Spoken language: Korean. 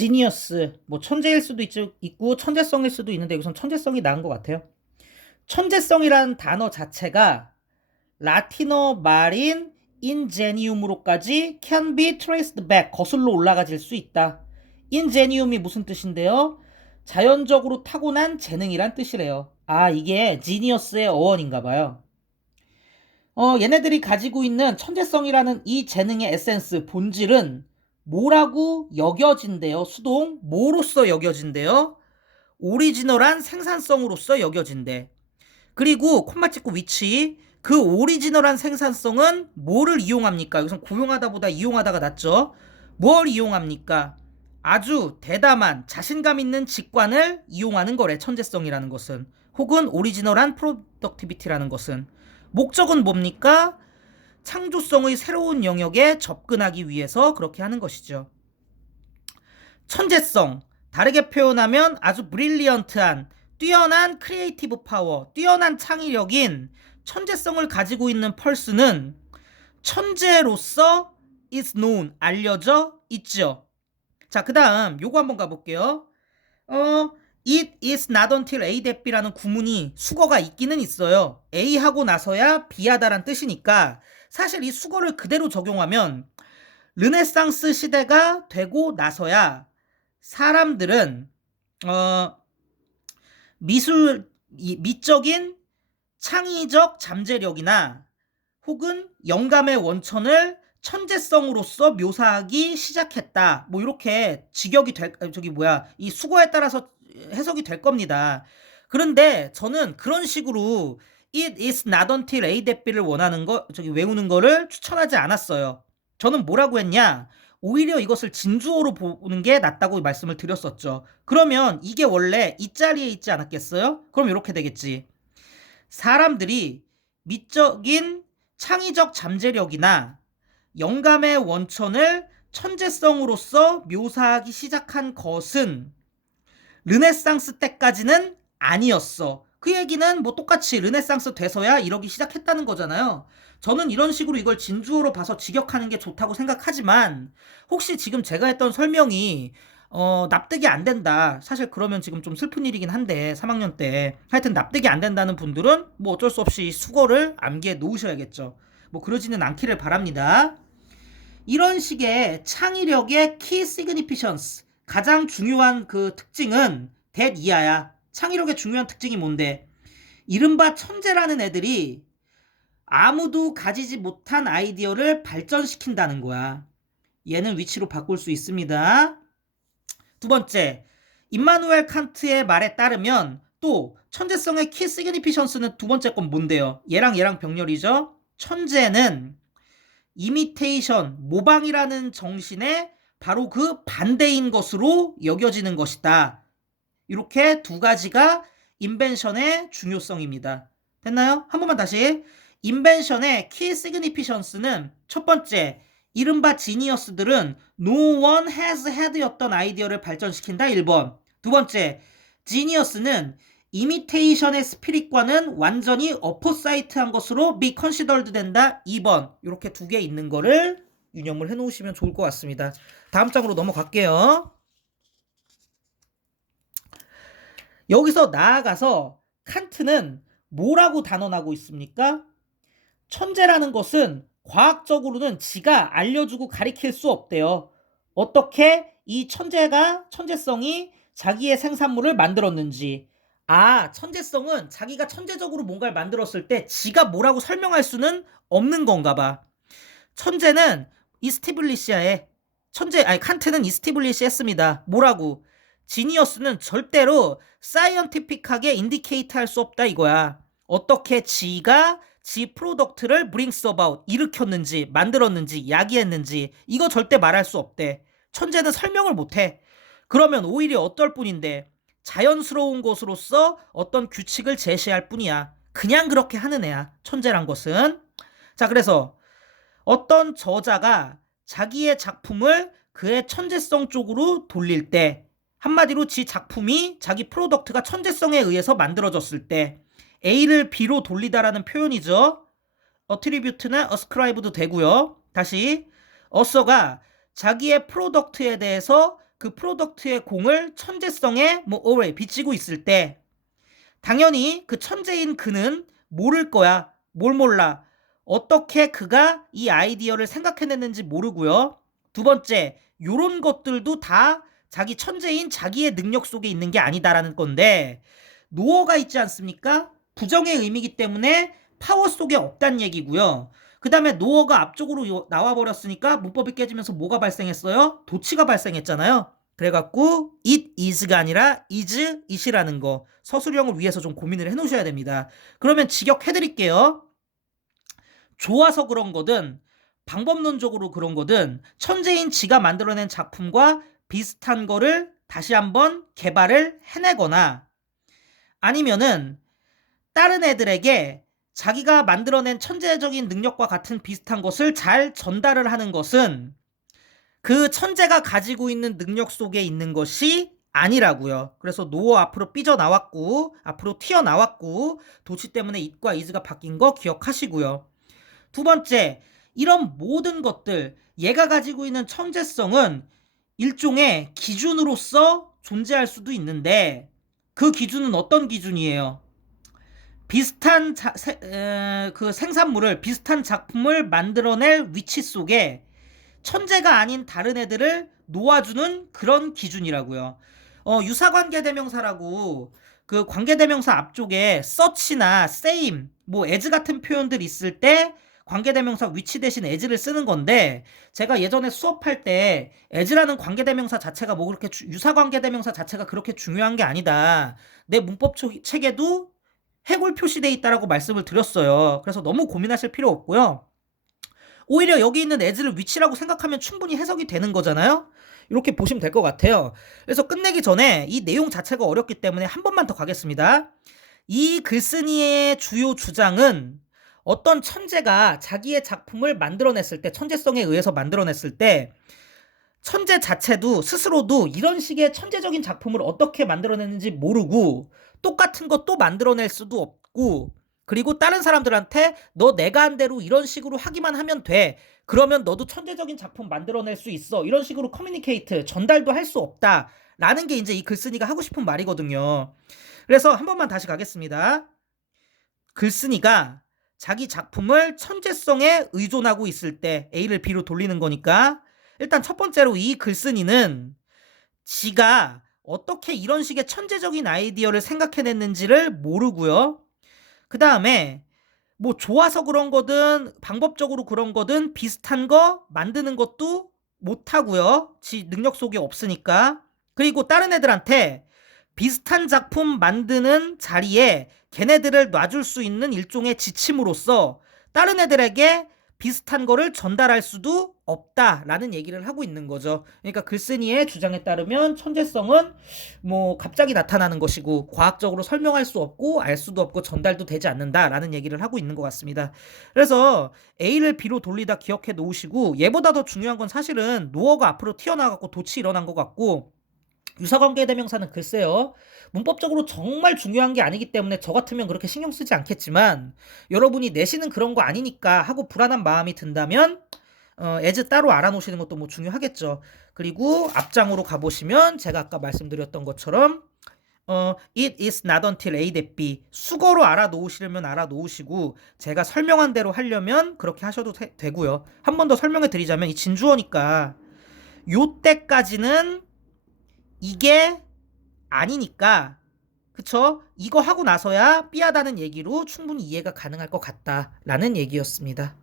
지니어스, 뭐 천재일 수도 있고 천재성일 수도 있는데 우선 천재성이 나은 것 같아요. 천재성이라는 단어 자체가 라틴어 말인 인제니움으로까지 can be traced back, 거슬러 올라가질 수 있다. 인제니움이 무슨 뜻인데요? 자연적으로 타고난 재능이란 뜻이래요. 아, 이게 지니어스의 어원인가 봐요. 얘네들이 가지고 있는 천재성이라는 이 재능의 에센스, 본질은 뭐라고 여겨진대요? 수동, 뭐로서 여겨진대요? 오리지널한 생산성으로서 여겨진대. 그리고 콤마 찍고 위치, 그 오리지널한 생산성은 뭐를 이용합니까? 여기서 고용하다보다 이용하다가 낫죠. 뭘 이용합니까? 아주 대담한 자신감 있는 직관을 이용하는 거래, 천재성이라는 것은. 혹은 오리지널한 프로덕티비티라는 것은. 목적은 뭡니까? 창조성의 새로운 영역에 접근하기 위해서 그렇게 하는 것이죠. 천재성, 다르게 표현하면 아주 브릴리언트한, 뛰어난 크리에이티브 파워, 뛰어난 창의력인 천재성을 가지고 있는 펄스는 천재로서 is known, 알려져 있죠. 자, 그 다음 요거 한번 가볼게요. It is not until A that B라는 구문이 수거가 있기는 있어요. A 하고 나서야 B 하다란 뜻이니까 사실 이 수거를 그대로 적용하면 르네상스 시대가 되고 나서야 사람들은 미적인 창의적 잠재력이나 혹은 영감의 원천을 천재성으로서 묘사하기 시작했다. 뭐 이렇게 직역이 이 수거에 따라서 해석이 될 겁니다. 그런데 저는 그런 식으로 It is not until A that B를 외우는 거를 추천하지 않았어요. 저는 뭐라고 했냐? 오히려 이것을 진주어로 보는 게 낫다고 말씀을 드렸었죠. 그러면 이게 원래 이 자리에 있지 않았겠어요? 그럼 이렇게 되겠지. 사람들이 미적인 창의적 잠재력이나 영감의 원천을 천재성으로서 묘사하기 시작한 것은 르네상스 때까지는 아니었어. 그 얘기는 뭐 똑같이 르네상스 돼서야 이러기 시작했다는 거잖아요. 저는 이런 식으로 이걸 진주어로 봐서 직역하는 게 좋다고 생각하지만 혹시 지금 제가 했던 설명이 납득이 안 된다. 사실 그러면 지금 좀 슬픈 일이긴 한데 3학년 때 하여튼 납득이 안 된다는 분들은 뭐 어쩔 수 없이 수거를 암기해 놓으셔야겠죠. 뭐 그러지는 않기를 바랍니다. 이런 식의 창의력의 key significance, 가장 중요한 그 특징은 that 이하야. 창의력의 중요한 특징이 뭔데? 이른바 천재라는 애들이 아무도 가지지 못한 아이디어를 발전시킨다는 거야. 얘는 위치로 바꿀 수 있습니다. 두 번째, 임마누엘 칸트의 말에 따르면 또 천재성의 키 시그니피션스는 두 번째 건 뭔데요? 얘랑 병렬이죠. 천재는 이미테이션, 모방이라는 정신의 바로 그 반대인 것으로 여겨지는 것이다. 이렇게 두 가지가 인벤션의 중요성입니다. 됐나요? 한 번만 다시. 인벤션의 키 시그니피션스는 첫 번째, 이른바 지니어스들은 no one has had였던 아이디어를 발전시킨다. 1번. 두 번째, 지니어스는 이미테이션의 스피릿과는 완전히 어포사이트한 것으로 be considered 된다. 2번. 이렇게 두 개 있는 거를 유념을 해놓으시면 좋을 것 같습니다. 다음 장으로 넘어갈게요. 여기서 나아가서 칸트는 뭐라고 단언하고 있습니까? 천재라는 것은 과학적으로는 지가 알려주고 가리킬 수 없대요. 어떻게 이 천재성이 자기의 생산물을 만들었는지. 아, 천재성은 자기가 천재적으로 뭔가를 만들었을 때 지가 뭐라고 설명할 수는 없는 건가 봐. 천재는 칸트는 이스티블리시 했습니다. 뭐라고? 지니어스는 절대로 사이언티픽하게 인디케이트 할 수 없다 이거야. 어떻게 지가 지 프로덕트를 brings about, 일으켰는지, 만들었는지, 야기했는지 이거 절대 말할 수 없대. 천재는 설명을 못해. 그러면 오히려 어떨 뿐인데 자연스러운 것으로서 어떤 규칙을 제시할 뿐이야. 그냥 그렇게 하는 애야, 천재란 것은. 자, 그래서 어떤 저자가 자기의 작품을 그의 천재성 쪽으로 돌릴 때, 한마디로 자기 프로덕트가 천재성에 의해서 만들어졌을 때 A를 B로 돌리다라는 표현이죠. attribute나 ascribe도 되고요. 다시 어서가 자기의 프로덕트에 대해서 그 프로덕트의 공을 천재성에 뭐 오래 비치고 있을 때 당연히 그 천재인 그는 모를 거야. 뭘 몰라. 어떻게 그가 이 아이디어를 생각해냈는지 모르고요. 두 번째, 요런 것들도 다 자기 천재인 자기의 능력 속에 있는 게 아니다라는 건데 노어가 있지 않습니까? 부정의 의미이기 때문에 파워 속에 없단 얘기고요. 그 다음에 노어가 앞쪽으로 나와버렸으니까 문법이 깨지면서 뭐가 발생했어요? 도치가 발생했잖아요. 그래갖고 it is가 아니라 is it이라는 거 서술형을 위해서 좀 고민을 해놓으셔야 됩니다. 그러면 직역해드릴게요. 좋아서 그런 거든 방법론적으로 그런 거든 천재인 지가 만들어낸 작품과 비슷한 거를 다시 한번 개발을 해내거나 아니면은 다른 애들에게 자기가 만들어낸 천재적인 능력과 같은 비슷한 것을 잘 전달을 하는 것은 그 천재가 가지고 있는 능력 속에 있는 것이 아니라고요. 그래서 노어 앞으로 삐져나왔고 앞으로 튀어나왔고 도치 때문에 it과 is가 바뀐 거 기억하시고요. 두 번째, 이런 모든 것들 얘가 가지고 있는 천재성은 일종의 기준으로서 존재할 수도 있는데 그 기준은 어떤 기준이에요? 비슷한 그 생산물을 비슷한 작품을 만들어낼 위치 속에 천재가 아닌 다른 애들을 놓아주는 그런 기준이라고요. 유사관계대명사라고 그 관계대명사 앞쪽에 such나 same, 뭐 as 같은 표현들 있을 때 관계대명사 위치 대신 as를 쓰는 건데 제가 예전에 수업할 때 as라는 관계대명사 자체가 뭐 그렇게 유사관계대명사 자체가 그렇게 중요한 게 아니다. 내 문법 책에도 해골 표시되어 있다라고 말씀을 드렸어요. 그래서 너무 고민하실 필요 없고요. 오히려 여기 있는 as를 위치라고 생각하면 충분히 해석이 되는 거잖아요. 이렇게 보시면 될 것 같아요. 그래서 끝내기 전에 이 내용 자체가 어렵기 때문에 한 번만 더 가겠습니다. 이 글쓴이의 주요 주장은 어떤 천재가 자기의 작품을 만들어냈을 때 천재성에 의해서 만들어냈을 때 천재 자체도 스스로도 이런 식의 천재적인 작품을 어떻게 만들어냈는지 모르고 똑같은 거 또 만들어낼 수도 없고 그리고 다른 사람들한테 너 내가 한 대로 이런 식으로 하기만 하면 돼. 그러면 너도 천재적인 작품 만들어낼 수 있어. 이런 식으로 커뮤니케이트, 전달도 할 수 없다. 라는 게 이제 이 글쓴이가 하고 싶은 말이거든요. 그래서 한 번만 다시 가겠습니다. 글쓴이가 자기 작품을 천재성에 의존하고 있을 때 A를 B로 돌리는 거니까 일단 첫 번째로 이 글쓴이는 지가 어떻게 이런 식의 천재적인 아이디어를 생각해냈는지를 모르고요. 그 다음에 뭐 좋아서 그런 거든 방법적으로 그런 거든 비슷한 거 만드는 것도 못하고요. 지 능력 속에 없으니까. 그리고 다른 애들한테 비슷한 작품 만드는 자리에 걔네들을 놔줄 수 있는 일종의 지침으로써 다른 애들에게 비슷한 거를 전달할 수도 없다라는 얘기를 하고 있는 거죠. 그러니까 글쓴이의 주장에 따르면 천재성은 뭐 갑자기 나타나는 것이고 과학적으로 설명할 수 없고 알 수도 없고 전달도 되지 않는다라는 얘기를 하고 있는 것 같습니다. 그래서 A를 B로 돌리다 기억해 놓으시고 얘보다 더 중요한 건 사실은 노어가 앞으로 튀어나가고 도치 일어난 것 같고 유사관계 대명사는 글쎄요. 문법적으로 정말 중요한 게 아니기 때문에 저 같으면 그렇게 신경 쓰지 않겠지만 여러분이 내시는 그런 거 아니니까 하고 불안한 마음이 든다면 as 따로 알아놓으시는 것도 뭐 중요하겠죠. 그리고 앞장으로 가보시면 제가 아까 말씀드렸던 것처럼 it is not until A that B 수거로 알아놓으시려면 알아놓으시고 제가 설명한 대로 하려면 그렇게 하셔도 되고요. 한 번 더 설명해 드리자면 이 진주어니까 요때까지는 이게 아니니까 그쵸? 이거 하고 나서야 삐하다는 얘기로 충분히 이해가 가능할 것 같다라는 얘기였습니다.